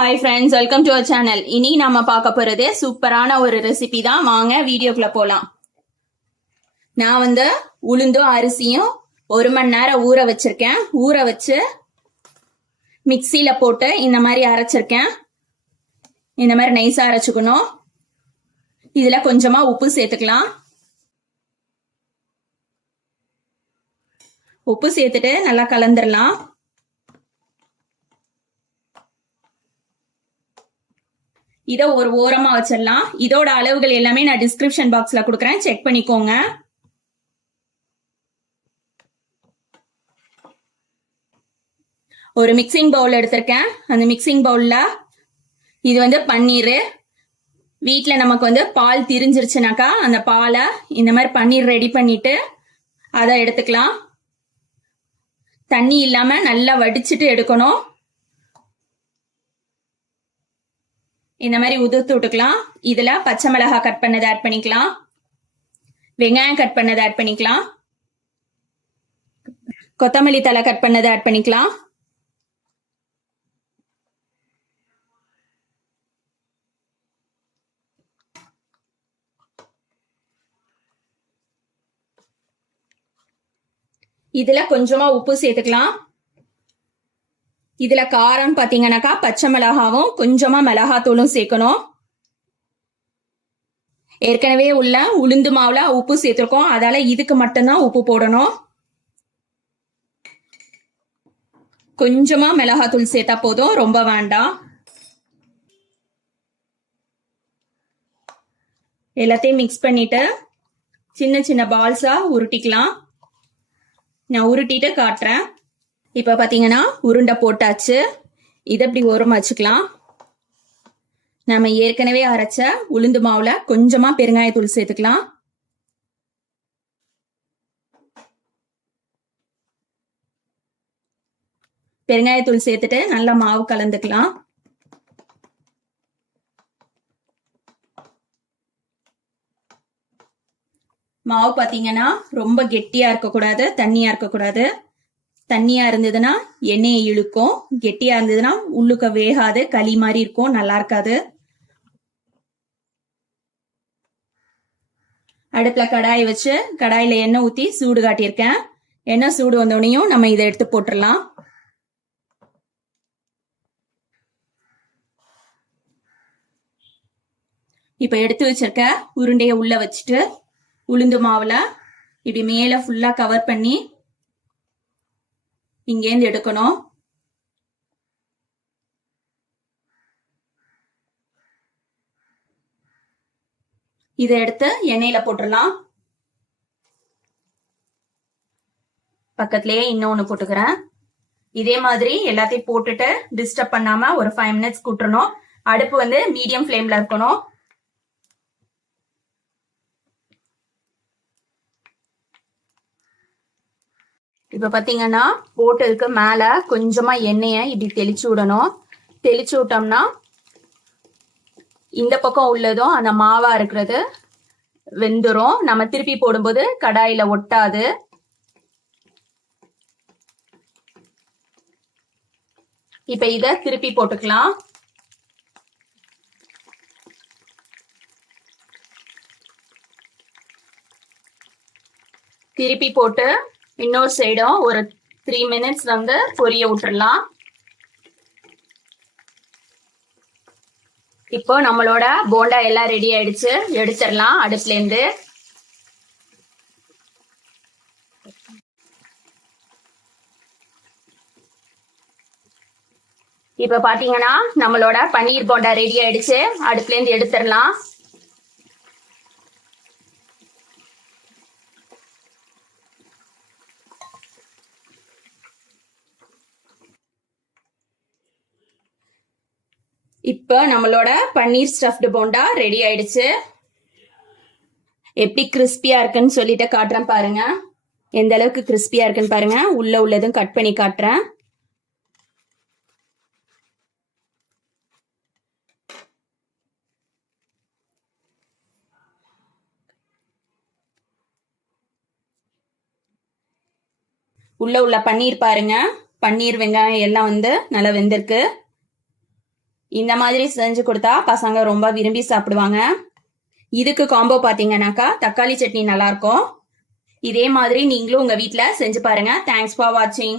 Hi friends, welcome to our channel. இனி நம்ம பார்க்க போறது சூப்பரான ஒரு ரெசிபி தான். வாங்க வீடியோக்குள்ள போலாம். நான் உளுந்தும் அரிசியும் 1 மணி நேரம் ஊற வச்சிருக்கேன். ஊற வச்சு மிக்சியில போட்டு இந்த மாதிரி அரைச்சிருக்கேன். இந்த மாதிரி நைஸா அரைச்சுக்கணும். இதுல கொஞ்சமா உப்பு சேர்த்துக்கலாம். உப்பு சேர்த்துட்டு நல்லா கலந்துடலாம். இதை ஒரு ஓரமா வச்சிடலாம். இதோட அளவுகள் எல்லாமே நான் டிஸ்கிரிப்ஷன் பாக்ஸ்ல கொடுக்குறேன், செக் பண்ணிக்கோங்க. ஒரு மிக்சிங் பவுல் எடுத்திருக்கேன். அந்த மிக்சிங் பவுல்ல இது பன்னீர். வீட்டுல நமக்கு பால் திரிஞ்சிருச்சுனாக்கா அந்த பாலை இந்த மாதிரி பன்னீர் ரெடி பண்ணிட்டு அதை எடுத்துக்கலாம். தண்ணி இல்லாம நல்லா வடிச்சிட்டு எடுக்கணும். இந்த மாதிரி உதிர்த்து விட்டுக்கலாம். இதுல பச்சை மிளகாய் கட் பண்ணதை ஆட் பண்ணிக்கலாம். வெங்காயம் கட் பண்ணதை ஆட் பண்ணிக்கலாம். கொத்தமல்லி தலை கட் பண்ணதை ஆட் பண்ணிக்கலாம். இதுல கொஞ்சமா உப்பு சேர்த்துக்கலாம். இதுல காரம் பாத்தீங்கன்னாக்கா பச்சை மிளகாவும் கொஞ்சமா மிளகாத்தூளும் சேர்க்கணும். ஏற்கனவே உள்ள உளுந்து மாவுல உப்பு சேர்த்திருக்கோம், அதால இதுக்கு மட்டும்தான் உப்பு போடணும். கொஞ்சமா மிளகாத்தூள் சேர்த்தா போதும், ரொம்ப வேண்டாம். எல்லாத்தையும் மிக்ஸ் பண்ணிட்டு சின்ன சின்ன பால்ஸா உருட்டிக்கலாம். நான் உருட்டிட்டு காட்டுறேன். இப்ப பாத்தீங்கன்னா உருண்டை போட்டாச்சு. இதை இப்படி ஓரமா வச்சுக்கலாம். நம்ம ஏற்கனவே அரைச்ச உளுந்து மாவுல கொஞ்சமா பெருங்காயத்தூள் சேர்த்துக்கலாம். பெருங்காயத்தூள் சேர்த்துட்டு நல்லா மாவு கலந்துக்கலாம். மாவு பாத்தீங்கன்னா ரொம்ப கெட்டியா இருக்கக்கூடாது, தண்ணியா இருக்கக்கூடாது. தண்ணியா இருந்ததுன்னா எண்ணெயை இழுக்கும், கெட்டியா இருந்ததுன்னா உள்ளுக்க வேகாது, களி மாதிரி இருக்கும், நல்லா இருக்காது. அடுப்புல கடாய் வச்சு கடாயில எண்ணெய் ஊத்தி சூடு காட்டியிருக்கேன். எண்ணெய் சூடு வந்தோடனையும் நம்ம இதை எடுத்து போட்டுடலாம். இப்ப எடுத்து வச்சிருக்க உருண்டைய உள்ள வச்சுட்டு உளுந்து மாவுல இப்படி மேல ஃபுல்லா கவர் பண்ணி இங்கேருந்து எடுக்கணும். இதை எடுத்து எண்ணெயில போட்டுடலாம். பக்கத்திலேயே இன்னொன்னு போட்டுக்கிறேன். இதே மாதிரி எல்லாத்தையும் போட்டுட்டு டிஸ்டர்ப் பண்ணாம ஒரு 5 மினிட்ஸ் கூட்டணும். அடுப்பு மீடியம் ஃப்ளேம்ல இருக்கணும். இப்ப பாத்தீங்கன்னா போட்டதுக்கு மேல கொஞ்சமா எண்ணெய இப்படி தெளிச்சு விடணும். தெளிச்சு விட்டோம்னா இந்த பக்கம் உள்ளதும் அந்த மாவா இருக்கிறது வெந்துரும். நம்ம திருப்பி போடும்போது கடாயில ஒட்டாது. இப்ப இத திருப்பி போட்டுக்கலாம். திருப்பி போட்டு இன்னொரு சைடும் ஒரு 3 மினிட்ஸ் பொரிய விட்டுறலாம். இப்போ நம்மளோட போண்டா எல்லாம் ரெடி ஆயிடுச்சு. எடுத்துடலாம் அடுப்புல இருந்து. இப்ப பாத்தீங்கன்னா நம்மளோட பன்னீர் போண்டா ரெடி ஆயிடுச்சு. அடுப்புல இருந்து எடுத்துடலாம். இப்ப நம்மளோட பன்னீர் ஸ்டஃப்டு போண்டா ரெடி ஆயிடுச்சு. எப்படி கிறிஸ்பியா இருக்குன்னு சொல்லிட்டு காட்டுறேன் பாருங்க. எந்த அளவுக்கு கிறிஸ்பியா இருக்குன்னு பாருங்க. உள்ள உள்ளதும் கட் பண்ணி காட்டுறேன். உள்ள பன்னீர் பாருங்க. பன்னீர் வெங்காயம் எல்லாம் நல்லா வெந்திருக்கு. இந்த மாதிரி செஞ்சு கொடுத்தா பசங்க ரொம்ப விரும்பி சாப்பிடுவாங்க. இதுக்கு காம்போ பாத்தீங்கன்னாக்கா தக்காளி சட்னி நல்லா இருக்கும். இதே மாதிரி நீங்களும் உங்க வீட்ல செஞ்சு பாருங்க. தேங்க்ஸ் ஃபார் வாட்சிங்.